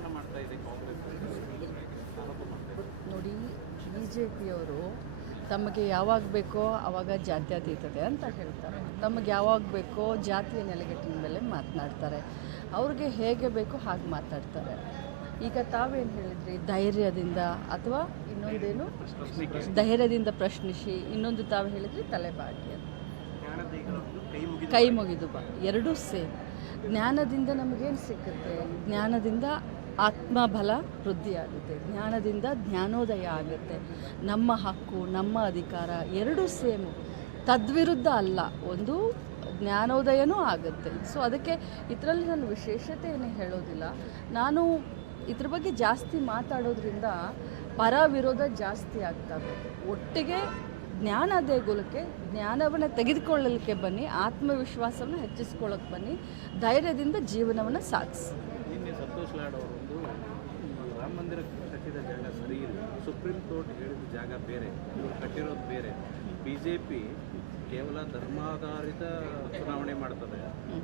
ಅಪಮಾನ ಮಾಡ್ತಾ ಇದೆ ಕಾಂಗ್ರೆಸ್ ನೋಡಿ ಬಿ ಜೆ ಪಿಯವರು ತಮಗೆ ಯಾವಾಗ ಬೇಕೋ ಆವಾಗ ಜಾತ್ಯತೀತತೆ ಅಂತ ಹೇಳ್ತಾರೆ. ತಮಗೆ ಯಾವಾಗ ಬೇಕೋ ಜಾತಿಯ ನೆಲೆಗಟ್ಟಿನ ಮೇಲೆ ಮಾತನಾಡ್ತಾರೆ. ಅವ್ರಿಗೆ ಹೇಗೆ ಬೇಕೋ ಹಾಗೆ ಮಾತಾಡ್ತಾರೆ. ಈಗ ತಾವೇನು ಹೇಳಿದ್ರಿ? ಧೈರ್ಯದಿಂದ ಅಥವಾ ಇನ್ನೊಂದೇನು? ಧೈರ್ಯದಿಂದ ಪ್ರಶ್ನಿಸಿ ಇನ್ನೊಂದು ತಾವು ಹೇಳಿದ್ರಿ ತಲೆಬಾಗಿ ಅಂತ. ಕೈ ಮುಗಿದು ಬಾ ಎರಡೂ ಸೇಮ್. ಜ್ಞಾನದಿಂದ ನಮಗೇನು ಸಿಕ್ಕುತ್ತೆ? ಜ್ಞಾನದಿಂದ ಆತ್ಮಬಲ ವೃದ್ಧಿಯಾಗುತ್ತೆ. ಜ್ಞಾನದಿಂದ ಜ್ಞಾನೋದಯ ಆಗುತ್ತೆ. ನಮ್ಮ ಹಕ್ಕು, ನಮ್ಮ ಅಧಿಕಾರ ಎರಡೂ ಸೇಮು. ತದ್ವಿರುದ್ಧ ಅಲ್ಲ, ಒಂದು ಜ್ಞಾನೋದಯನೂ ಆಗುತ್ತೆ. ಸೊ ಅದಕ್ಕೆ ಇದರಲ್ಲಿ ನಾನು ವಿಶೇಷತೆ ಏನು ಹೇಳೋದಿಲ್ಲ. ನಾನು ಇದ್ರ ಬಗ್ಗೆ ಜಾಸ್ತಿ ಮಾತಾಡೋದ್ರಿಂದ ಪರ ವಿರೋಧ ಜಾಸ್ತಿ ಆಗ್ತವೆ. ಒಟ್ಟಿಗೆ ಜ್ಞಾನ ದೇಗುಲಕ್ಕೆ, ಜ್ಞಾನವನ್ನು ತೆಗೆದುಕೊಳ್ಳಲಿಕ್ಕೆ ಬನ್ನಿ, ಆತ್ಮವಿಶ್ವಾಸವನ್ನು ಹೆಚ್ಚಿಸ್ಕೊಳ್ಳೋಕೆ ಬನ್ನಿ, ಧೈರ್ಯದಿಂದ ಜೀವನವನ್ನು ಸಾಗಿಸಿ ನಿನ್ನೆ ಸಂತೋಷ್ ಲಾಡ್ ಅವರೊಂದು ಈ ರಾಮ ಮಂದಿರ ಕಟ್ಟಿದ ಜಾಗ ಸರಿ ಇಲ್ಲ. ಸುಪ್ರೀಂ ಕೋರ್ಟ್ ಹೇಳಿದ ಜಾಗ ಬೇರೆ ಇವರು ಕಟ್ಟಿರೋದು ಬೇರೆ. ಬಿ ಜೆ ಪಿ ಕೇವಲ ಧರ್ಮಾಧಾರಿತ ಚುನಾವಣೆ ಮಾಡ್ತದೆ.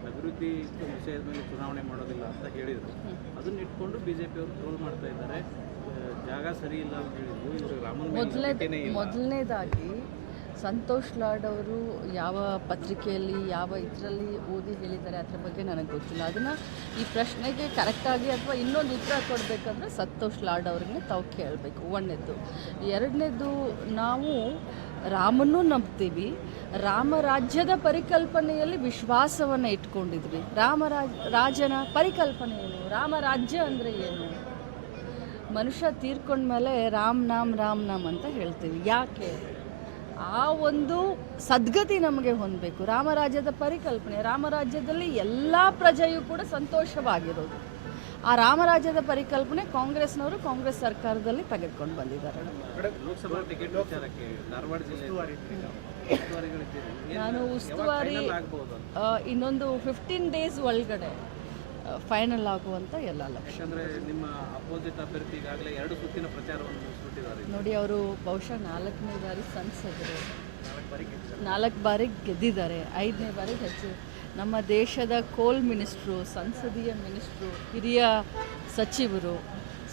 ಅಭಿವೃದ್ಧಿ ವಿಷಯದ ಮೇಲೆ ಚುನಾವಣೆ ಮಾಡೋದಿಲ್ಲ ಅಂತ ಹೇಳಿದರು. ಅದನ್ನ ಇಟ್ಕೊಂಡು ಬಿ ಜೆ ಪಿಯವರು ಟ್ರೋಲ್ ಮಾಡ್ತಾ ಇದ್ದಾರೆ. ಜಾಗ ಸರಿ ಇಲ್ಲ ಅಂತ ಹೇಳಿದ್ರು. ಇವರು ರಾಮನ ಮೊದಲನೇದಾಗಿ ಸಂತೋಷ್ ಲಾಡ್ ಅವರು ಯಾವ ಪತ್ರಿಕೆಯಲ್ಲಿ, ಯಾವ ಇದರಲ್ಲಿ ಓದಿ ಹೇಳಿದ್ದಾರೆ ಅದರ ಬಗ್ಗೆ ನನಗೆ ಗೊತ್ತಿಲ್ಲ. ಅದನ್ನು ಈ ಪ್ರಶ್ನೆಗೆ ಕರೆಕ್ಟಾಗಿ ಅಥವಾ ಇನ್ನೊಂದು ಉತ್ತರ ಕೊಡಬೇಕಂದ್ರೆ ಸಂತೋಷ್ ಲಾಡ್ ಅವ್ರಿಗೆ ತಾವು ಕೇಳಬೇಕು ಒಂದನೇದು ಎರಡನೇದು ನಾವು ರಾಮನೂ ನಂಬ್ತೀವಿ. ರಾಮರಾಜ್ಯದ ಪರಿಕಲ್ಪನೆಯಲ್ಲಿ ವಿಶ್ವಾಸವನ್ನು ಇಟ್ಕೊಂಡಿದ್ವಿ. ರಾಮರಾಜ, ರಾಜನ ಪರಿಕಲ್ಪನೆ ಏನು? ರಾಮರಾಜ್ಯ ಅಂದರೆ ಏನು? ಮನುಷ್ಯ ತೀರ್ಕೊಂಡ್ಮೇಲೆ ರಾಮ್ ನಾಮ್ ರಾಮ್ ನಾಮ್ ಅಂತ ಹೇಳ್ತೀವಿ. ಯಾಕೆ? ಆ ಒಂದು ಸದ್ಗತಿ ನಮಗೆ ಹೊಂದಬೇಕು. ರಾಮರಾಜ್ಯದ ಪರಿಕಲ್ಪನೆ ರಾಮರಾಜ್ಯದಲ್ಲಿ ಎಲ್ಲ ಪ್ರಜೆಯೂ ಕೂಡ ಸಂತೋಷವಾಗಿರೋದು. ಆ ರಾಮರಾಜ್ಯದ ಪರಿಕಲ್ಪನೆ ಕಾಂಗ್ರೆಸ್ನವರು ಕಾಂಗ್ರೆಸ್ ಸರ್ಕಾರದಲ್ಲಿ ತೆಗೆದುಕೊಂಡು ಬಂದಿದ್ದಾರೆ. ಲೋಕಸಭಾ ಟಿಕೆಟ್ ವಿಚಾರಕ್ಕೆ ಧಾರವಾಡ ಜಿಲ್ಲೆ ನಾನು ಉಸ್ತುವಾರಿ ಇನ್ನೊಂದು ಫಿಫ್ಟೀನ್ ಡೇಸ್ ಒಳಗಡೆ ಫೈನಲ್ ಆಗುವಂಥ ಎಲ್ಲ ಲಕ್ಷ್ಯ ಯಾಕಂದ್ರೆ ನಿಮ್ಮ ಅಪೋಸಿಟ್ ಅಭ್ಯರ್ಥಿ ಈಗಾಗಲೇ ಎರಡು ಸುತ್ತಿನ ಪ್ರಚಾರವನ್ನು ಮುಗಿಸ್ಬಿಟ್ಟಿದ್ದಾರೆ ನೋಡಿ ಅವರು ಬಹುಶಃ ನಾಲ್ಕನೇ ಬಾರಿ ಸಂಸದರು ನಾಲ್ಕು ಬಾರಿ ಗೆದ್ದಿದ್ದಾರೆ. ಐದನೇ ಬಾರಿ ಹೆಚ್ಚು ನಮ್ಮ ದೇಶದ ಕೋಲ್ ಮಿನಿಸ್ಟ್ರು ಸಂಸದೀಯ ಮಿನಿಸ್ಟ್ರು ಹಿರಿಯ ಸಚಿವರು.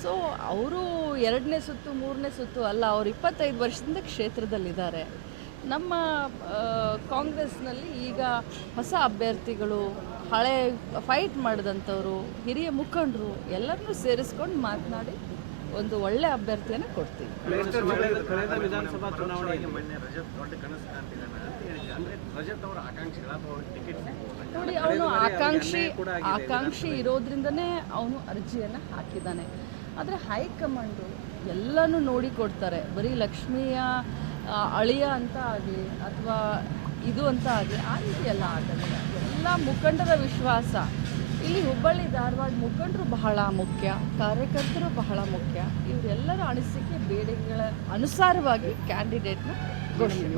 ಸೊ ಅವರು ಎರಡನೇ ಸುತ್ತು ಮೂರನೇ ಸುತ್ತು ಅಲ್ಲ ಅವರು ಇಪ್ಪತ್ತೈದು ವರ್ಷದಿಂದ ಕ್ಷೇತ್ರದಲ್ಲಿದ್ದಾರೆ. ನಮ್ಮ ಕಾಂಗ್ರೆಸ್ನಲ್ಲಿ ಈಗ ಹೊಸ ಅಭ್ಯರ್ಥಿಗಳು ಹಳೆ ಫೈಟ್ ಮಾಡಿದಂಥವ್ರು ಹಿರಿಯ ಮುಖಂಡರು ಎಲ್ಲರನ್ನೂ ಸೇರಿಸ್ಕೊಂಡು ಮಾತನಾಡಿ ಒಂದು ಒಳ್ಳೆ ಅಭ್ಯರ್ಥಿಯನ್ನು ಕೊಡ್ತೀವಿ. ಕಳೆದ ಕಳೆದ ಚುನಾವಣೆಯಲ್ಲಿ ಮೊನ್ನೆ ರಜತ್ ದೊಡ್ಡ ಕನಸು ಕಾಣ್ತಿದ್ದಾನೆ ಅಂತ ಹೇಳಿದ್ರು ಅಂದ್ರೆ ರಜತ್ ಅವರ ಆಕಾಂಕ್ಷಿಗಳ ಟಿಕೆಟ್ ನೋಡಿ ಅವನು ಆಕಾಂಕ್ಷಿ ಆಕಾಂಕ್ಷಿ ಇರೋದ್ರಿಂದನೇ ಅವನು ಅರ್ಜಿಯನ್ನು ಹಾಕಿದ್ದಾನೆ. ಆದರೆ ಹೈಕಮಾಂಡು ಎಲ್ಲನೂ ನೋಡಿ ಕೊಡ್ತಾರೆ. ಬರೀ ಲಕ್ಷ್ಮಿಯ ಅಳಿಯ ಅಂತ ಆಗಲಿ ಅಥವಾ ಇದು ಅಂತ ಆಗಲಿ ಆ ರೀತಿ ಎಲ್ಲ ಆಗೋದಿಲ್ಲ ಎಲ್ಲ ಮುಖಂಡರ ವಿಶ್ವಾಸ. ಇಲ್ಲಿ ಹುಬ್ಬಳ್ಳಿ ಧಾರವಾಡ ಮುಖಂಡರು ಬಹಳ ಮುಖ್ಯ, ಕಾರ್ಯಕರ್ತರು ಬಹಳ ಮುಖ್ಯ. ಇವರೆಲ್ಲರ ಅನಿಸಿಕೆ, ಬೇಡಿಕೆಗಳ ಅನುಸಾರವಾಗಿ ಕ್ಯಾಂಡಿಡೇಟ್ನ ಘೋಷಣೆ